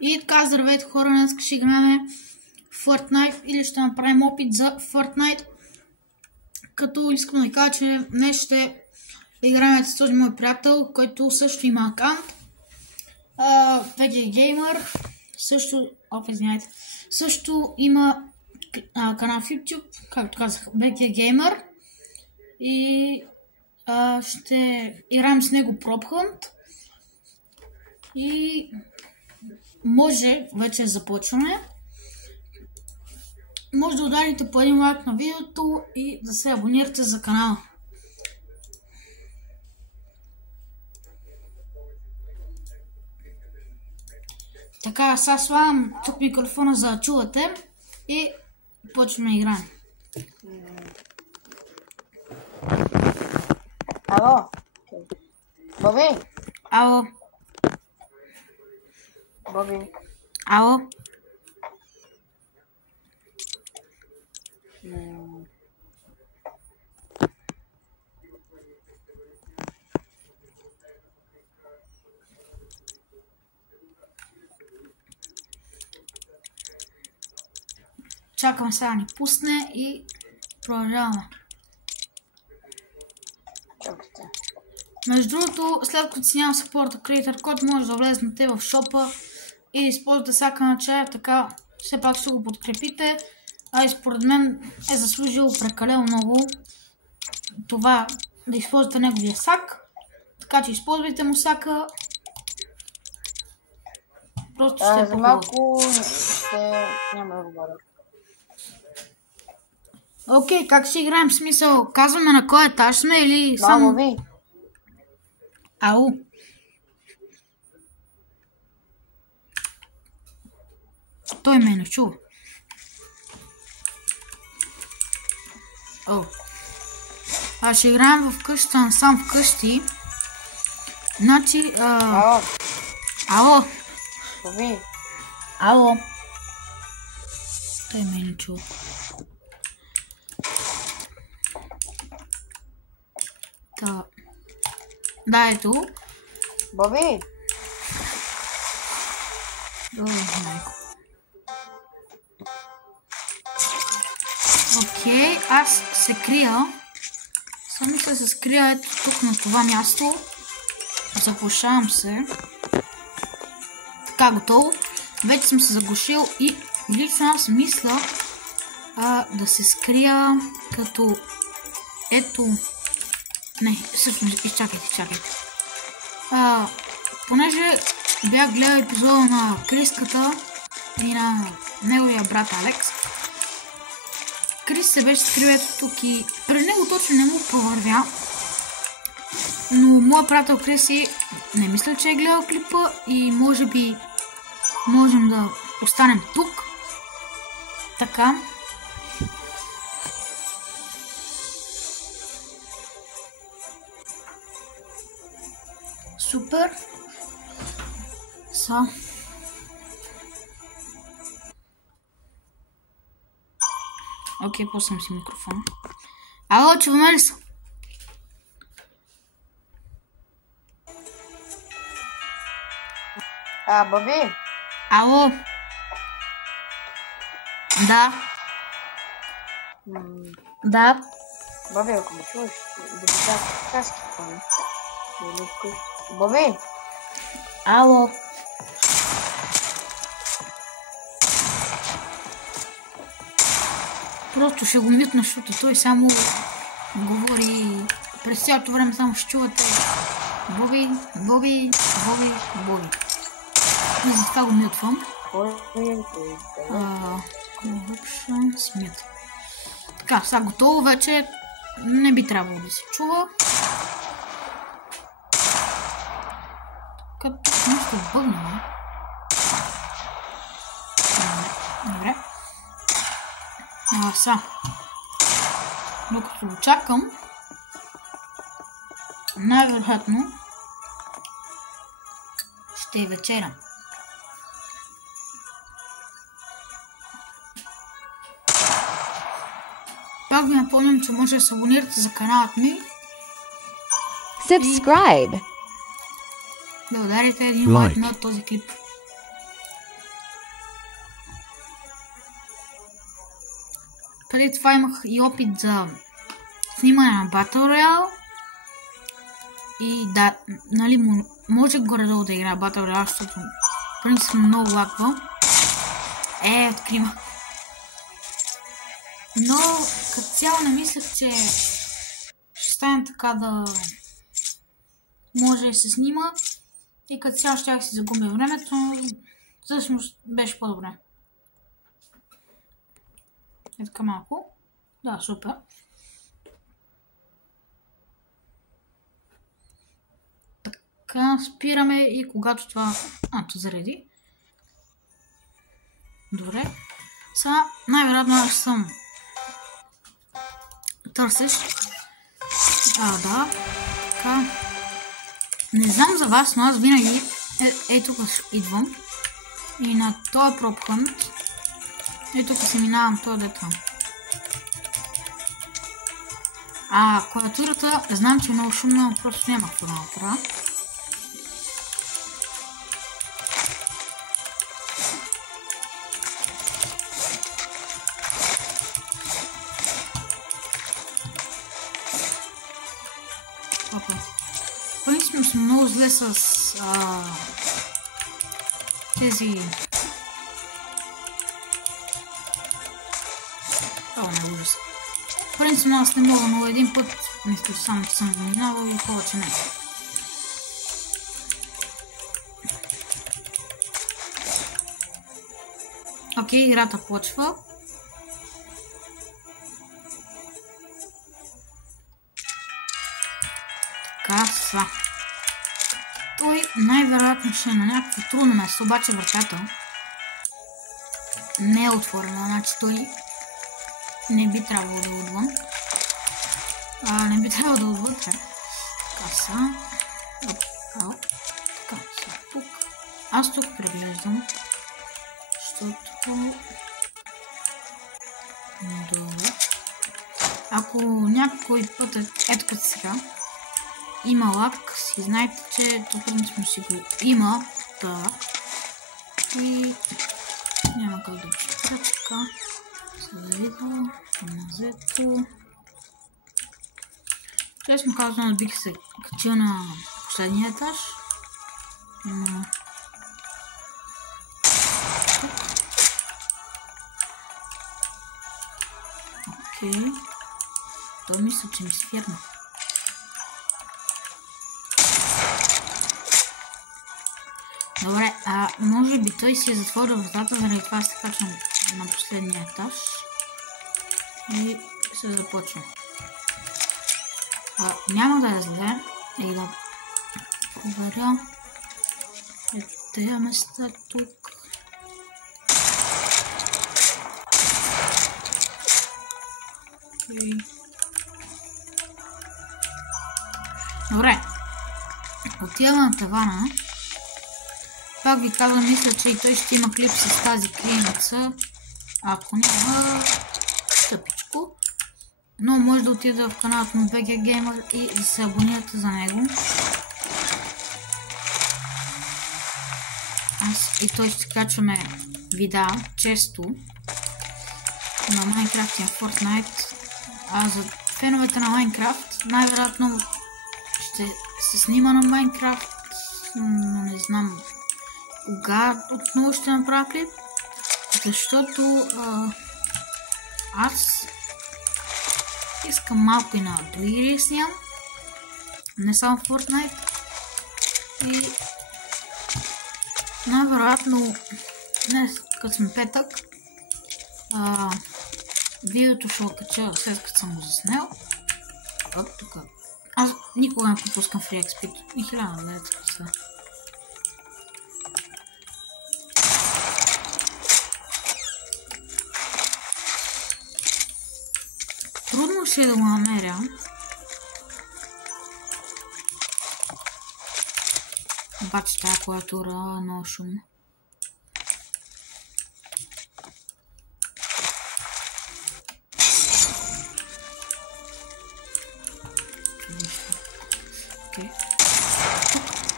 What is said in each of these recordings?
И така, здравейте хора, днес ще играем Fortnite или ще направим опит за Fortnite. Като искам да ви кажа, че днес ще играем с този мой приятел, който също има акаунт. VG Gamer, също има канал в YouTube, както казах, VG Gamer. И ще играем с него Prop Hunt. И може, вече започваме. Може да ударите по един лайк на видеото и да се абонирате за канала. Така, сега слагам тук микрофона за да чувате и почваме да играем. Ало? Боби? Ало? Боби? Ало? Чакам сега да ни пусне и продължаваме. Чакайте. Между другото, след като си нямам Support Creator код, може да влезнете в шопа и използвате всяка начая, така все пак ще го подкрепите. А и според мен е заслужил прекалено много това да използвате неговия сак. Така че използвайте му сака. Просто ще е За малко няма да говоря. Окей, как ще играем? В смисъл, казваме на кой етаж сме или само... Мамо ви. Ау. Той ме не чува. О. Аз ще играем в къщата, сам вкъщи. Значи... Ало. Ало. Боби. Ало. Той ме не чува. Та. Да, ето. Боби. Майко. Окей, аз се крия. Сами се скрия ето тук на това място. Заглушавам се. Така, готово. Вече съм се заглушил и лично аз мисля да се скрия като ето... Не, всъщност, изчакайте. Понеже бях гледал епизода на Криската и на неговия брат Алекс, Крис се беше скрил ето тук и пред него точно не му повървя. Но моят приятел Криси не мисля, че е гледал клипа и може би можем да останем тук. Така. Супер. Окей, пуснем си микрофон. Ало, чуваме ли са? Боби. Ало. Да. Да. Боби, ако ме чуваш, да ви дам каски, помня. Боби. Ало. Просто ще го мютна, защото той само говори. През цялото време само ще чувате Боби. И затова го мютвам. Corruption Smith. Така, сега готово вече. Не би трябвало да се чува. Като нещо бъгна. Добре. Сега. Докато го чакам, най-вероятно ще е вечеря. Пак ви напомням, че може да се абонирате за каналът ми. Subscribe. Да ударите един лайк на този клип. Преди това имах и опит за снимане на Battle Royale. И да, нали, може горе-долу да играя Battle Royale, защото принципно много лаква. Открима. Но като цяло не мислех, че ще стане така да може да се снима. И като цяло щях си загубя времето, но всъщност беше по-добре. Така малко. Да, супер. Така, спираме и когато това... зареди. Добре. Сега, най-вероятно аз съм търсещ. Да. Така. Не знам за вас, но аз винаги тук идвам. И на този пропхънт. Тук се минавам този детъм. Клавиатурата, знам, че е много шумна, но просто няма какво да направя. Принципно съм много зле с тези... не ужас. Принципно аз не мога, но един път мисля само, че съм го минавал и повече не. Окей, играта почва. Така са. Той най-вероятно ще е на някакво трудно место, обаче вратата не е отворена, значи той не би трябвало да отвън. Не би трябвало да отвън. Така са. Така са тук. Аз тук преглеждам. Защото... Добре. Ако някой път ето като сега има лак, си знаете, че то принципно си го има. Так. И няма как да чета така. За да видя, назето. Честно казвам, бих се качил на последния етаж. Но... Окей. Той мисля, че ми свирна. Добре, може би той си е затворил вратата, заради това се качвам на последния етаж. И се започва. Няма да е зле. И да проверя тези места тук. Добре. Отивам на тавана. Пак ви казвам, мисля, че и той ще има клип с тази криеница. Ако няма, тъпичко. Но може да отида в каналът на BG Gamer и да се абонирате за него. Аз и той ще качваме видеа често на Minecraft и на Fortnite. За феновете на Minecraft най-вероятно ще се снима на Minecraft, но не знам кога отново ще направя клип, защото аз искам малко и на други игри снимам, не само Fortnite, и най-вероятно днес, като сме петък, видеото ще окача след като съм го заснел. Тук. Аз никога не пропускам Free XP, и 1000 лет са. Трудно ще да го намеря. Обаче тази клавиатура е много шумна.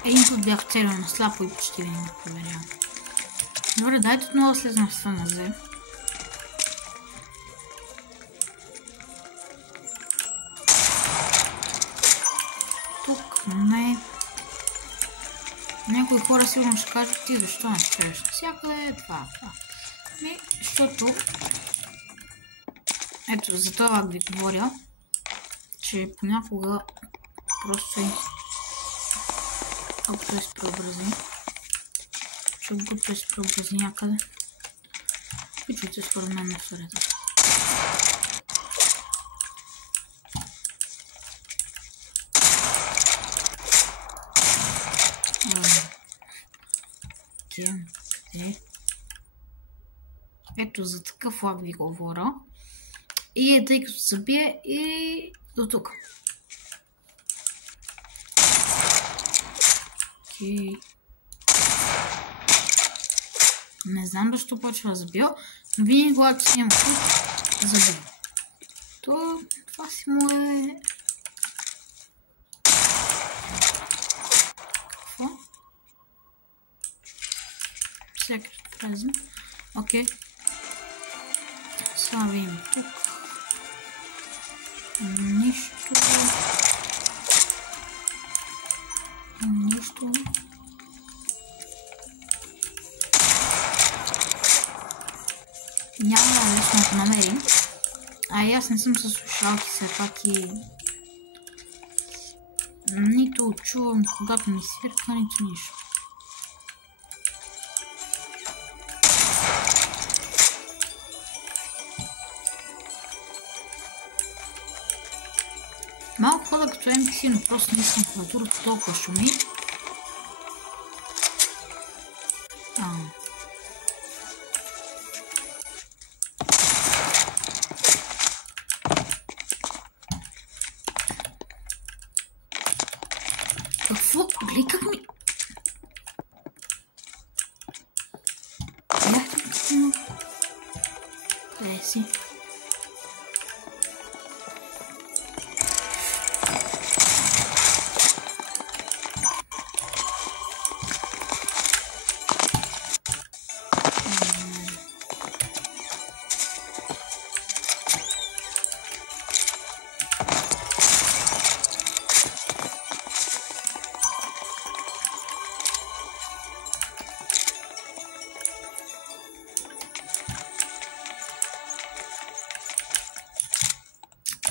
Един път бях целил на слапо и почти не го проверявам. Добре, дайте отново слезем в ФМЗ. хора сигурно ще кажат, ти защо не спреш навсякъде, това. Защото ето за това ви говоря, че понякога просто ако той се преобрази, че го той се преобрази някъде и чуйте според мен на втората. Ето за такъв лаг ви говоря. И тъй като се бие и до тук. Не знам защо почва да забия, но винаги когато си няма тук, забия. Това си му е... Какво? Всеки влезем. Окей. Сега видим тук. Нищо. Няма да лесно да намерим. А аз не съм със слушалки все пак и... Нито чувам когато ми свирка, нито нищо. Малко хода като NPC, но просто не искам клавиатурата толкова шуми. Какво? Гледай как ми... Къде си?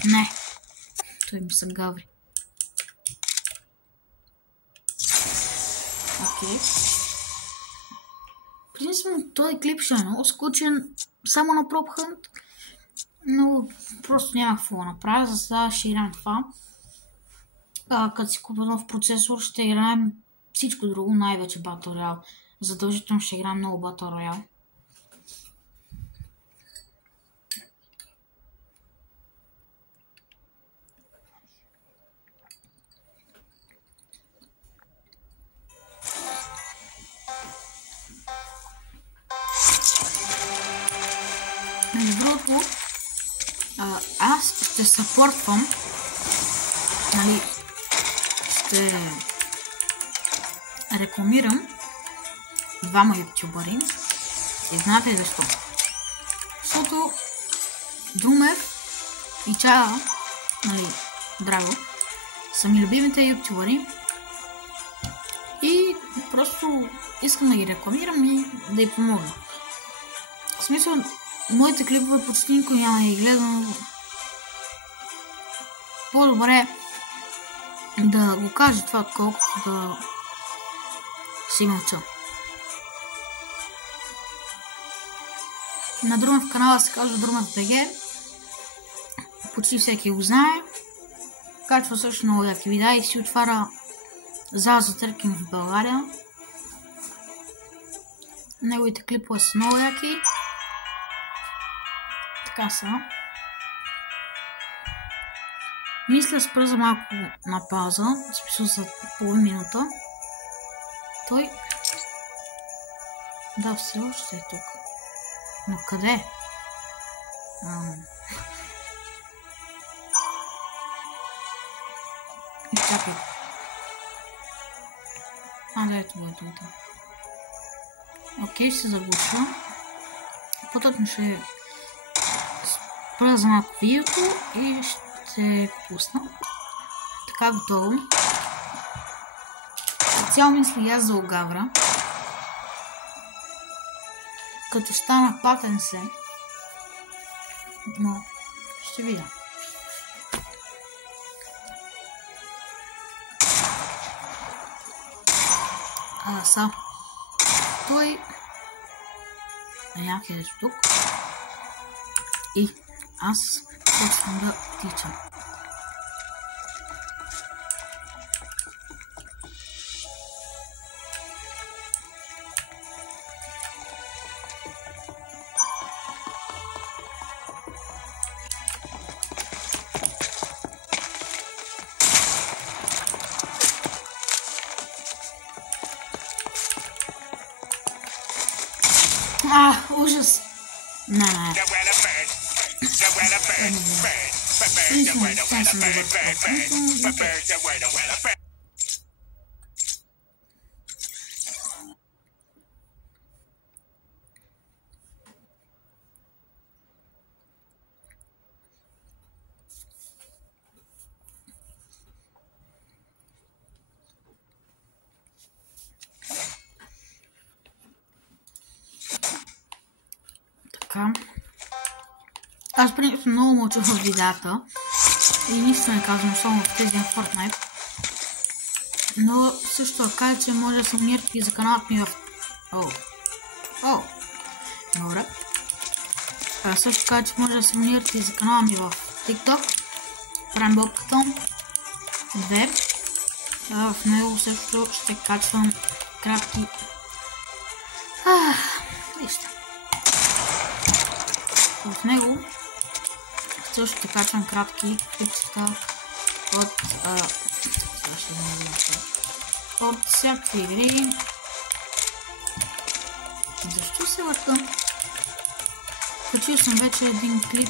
Не, той ми се гаври. Окей. Принципно този клип ще е много скучен, само на Prop Hunt, но просто няма какво да направя, за сега ще играем това. Като си купя нов процесор, ще играем всичко друго, най-вече Battle Royale. Задължително ще играем много Battle Royale. Между другото, аз ще съпортвам, нали, ще рекламирам двама ютубъри и знаете защо. Защото Думев и Чая, нали, Драго, са ми любимите ютубъри и просто искам да ги рекламирам и да й помогна. В смисъл, моите клипове почти никой няма да ги гледам. По-добре да го кажа това, отколкото да си мълча. На Друмев канала се казва Друмев BG. Почти всеки го знае. Качва също много яки видеа и си отваря зала за търкинг в България. Неговите клипове са много яки. Така са. Мисля спра за малко на пауза, в смисъл за половин минута. Той... Да, все още е тук. Но къде? И чакай. Да, ето го, ето. Окей, ще се заглушва. По-точно ще спра за малко видеото и ще пусна. Така, готово. цяло мисли аз за Огавра. Като стана патен се. Но ще видя. Са. Той е някъде тук. И аз почвам да тичам. Ужас! Не. Така. Аз принципно много мълчах в видеята и нищо не казвам, само в тези на Fortnite. Но също така че може да съм абонирате за каналът ми в... Добре. Също така че може да съм абонирате за канала ми в TikTok. Framebopkaton 2. В него също ще качвам кратки... Вижте. В него също ще качвам кратки клипчета от всякакви игри. Защо се върта? Качил съм вече един клип,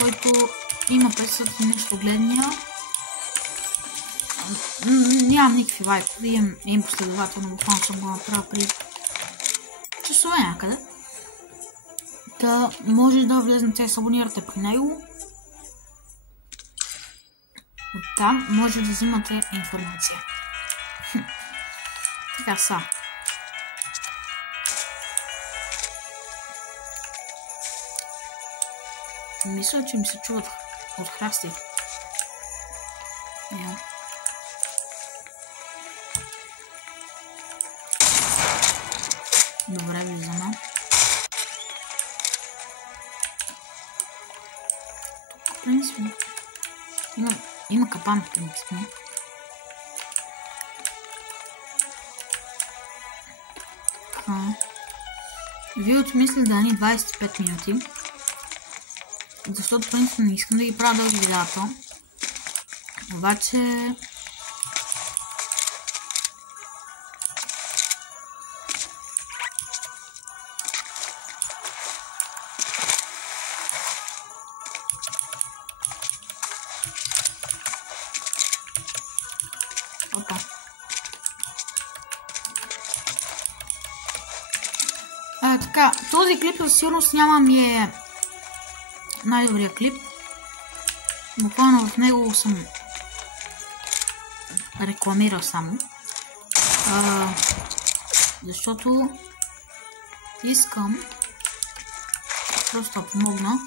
който има 500 нещо гледания. Нямам никакви лайкове, имам последователно, буквално съм го направил при часове някъде. Да може да влезнете и се абонирате при него. Оттам може да взимате информация. Така са. Мисля, че ми се чуват от храсти. Добре, влизаме. Принципно. Има капан, принципно. Видеото мисля да ни 25 минути. Защото принципно не искам да ги правя дълги видеята. Обаче... Така, този клип със сигурност няма ми е най-добрия клип. Буквално в него съм рекламирал само. Защото искам просто да помогна.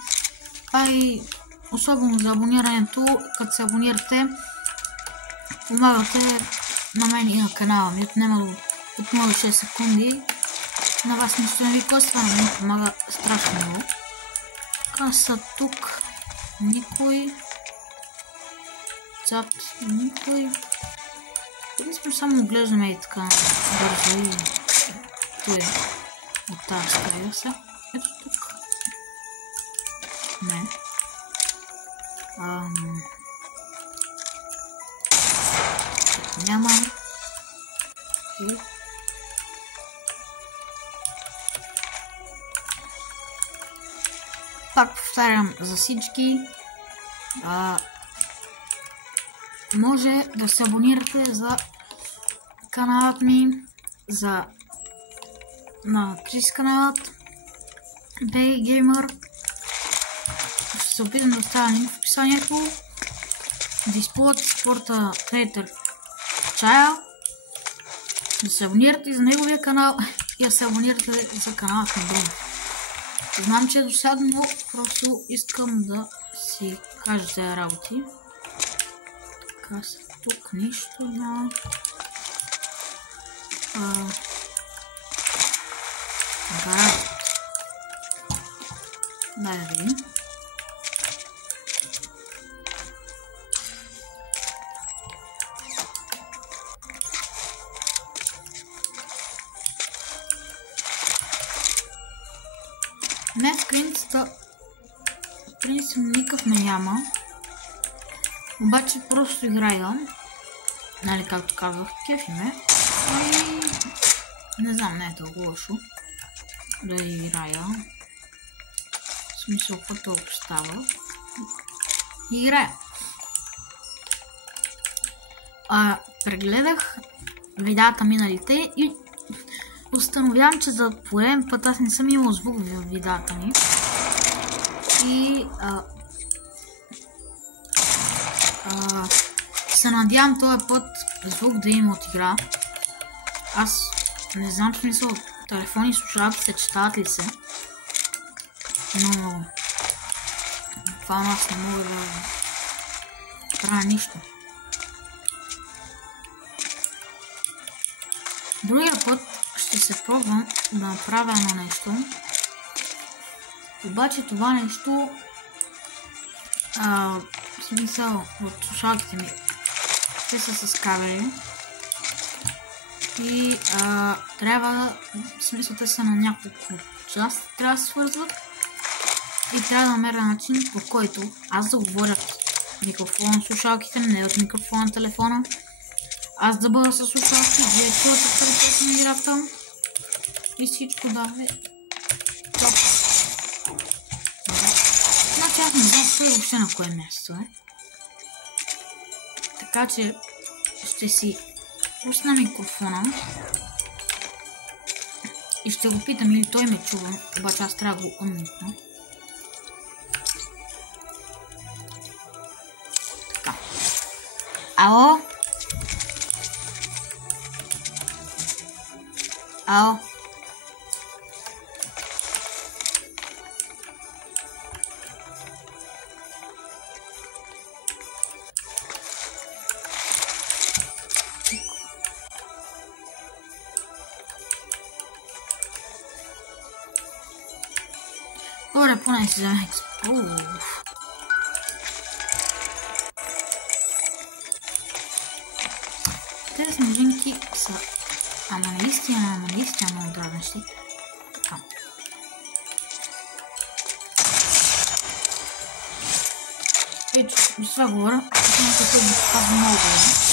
И особено за абонирането, като се абонирате, помагате на мен и на канала ми. Отнема от 0 до 6 секунди. На вас нищо не ви коства, но ми помага страшно много. Така са тук никой. Зад никой. Принципно само оглеждаме и така бързо и той от тази страна са. Ето тук. Не. Няма. И пак повтарям за всички, може да се абонирате за каналът ми, на Крис каналът BGamer. Ще се опитам да оставя линк в описанието. Диспорт, спорта, Creator Чая. да се абонирате за неговия канал и да се абонирате за канала на Дом. Знам, че е досадно, но просто искам да си кажа тези работи. Така са тук нищо няма. Гаражът. Дай да видим. Днес границата в принцип никакъв ме няма. Обаче просто играя. Нали, както казах, кефи ме. И не знам, не е толкова лошо да играя. В смисъл, каквото става. Играя. Прегледах видеята миналите и установявам, че за пореден път аз не съм имал звук в видеята ми. И се надявам този път звук да има от игра. Аз не знам в смисъл телефони слушалките четават ли се. Но това аз не мога да правя нищо. Другия път ще се пробвам да направя едно нещо. Обаче това нещо в смисъл от слушалките ми те са с кабели и трябва в смисъл те са на няколко части трябва да се свързват и трябва да намеря начин, по който аз да говоря от микрофона на слушалките, не от микрофона на телефона. Аз да бъда със слушалки, вие чувате където ми играта и всичко да е топ. Значи аз не знам кой въобще на кое място е. Така че ще си пусна микрофона и ще го питам или той ме чува, обаче аз трябва да го умникна. Така. Ало? Ало? Добре, поне си вземе тези снежинки са наистина много дразнещи. Така. Ето, за това говоря, защото го показва много добре.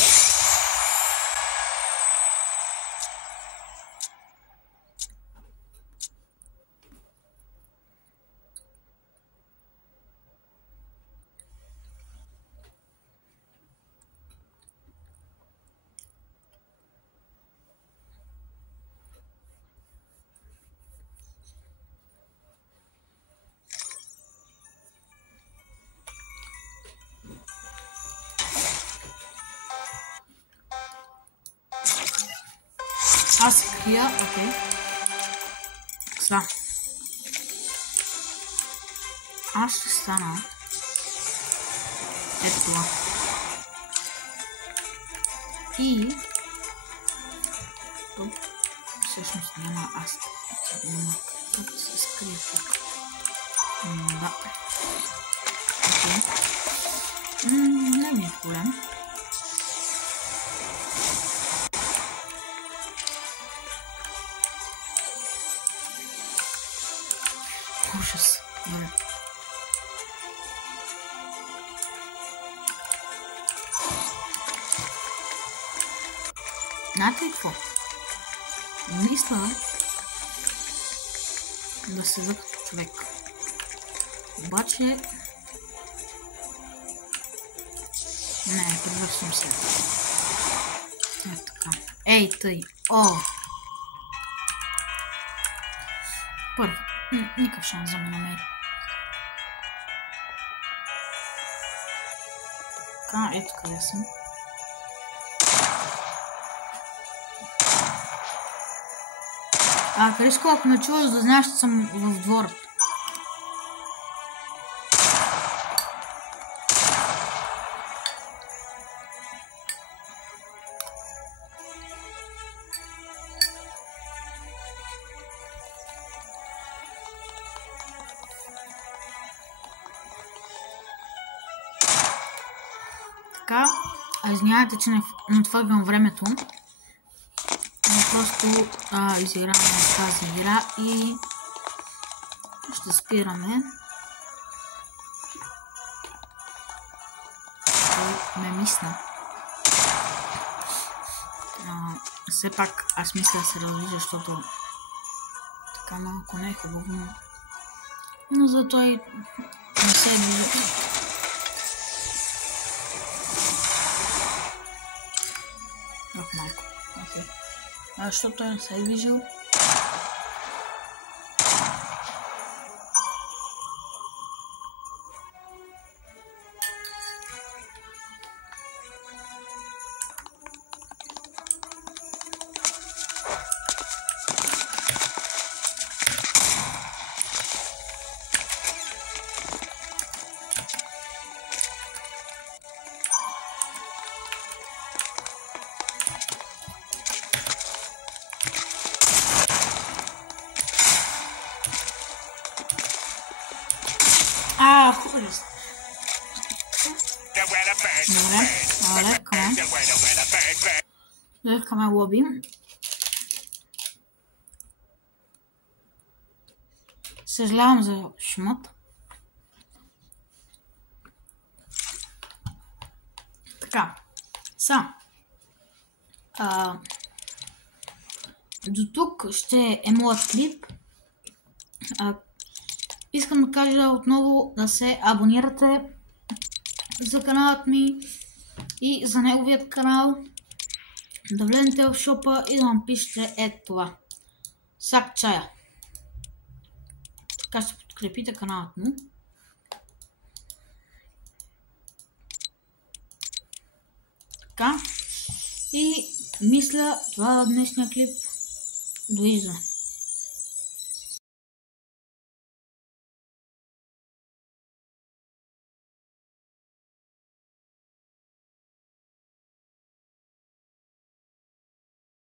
Аз се крия, окей. Сега. Аз ще стана. Ето това. И тук всъщност няма аз. Няма как да се скрия тук. Да. Окей. Не ми е проблем. Ужас. Добре. Знаете ли какво? Мисля да седа като човек. Обаче не, подвършвам се. Ето така. Ей, тъй. О! Първо. Никакъв шанс да ме намери. Така, ето къде съм. Криско, ако ме чуваш, да знаеш, че съм в двора. Така, извинявайте, че не надвъргам времето. Но просто изиграваме тази игра и ще спираме. Той ме мисна. Все пак аз мисля да се развижа, защото така малко не е хубаво. Но зато и не се е движа. Малко. Окей. Защото той не се е движил. Хубаво. Добре, левкаме лоби. Съжалявам за шумът. Така. До тук ще е моят клип. Искам да кажа отново да се абонирате за каналът ми и за неговият канал. Да влезете в шопа и да напишете ето това. Сак чая. Така ще подкрепите каналът му. Така. И мисля това е днешния клип. Довиждане.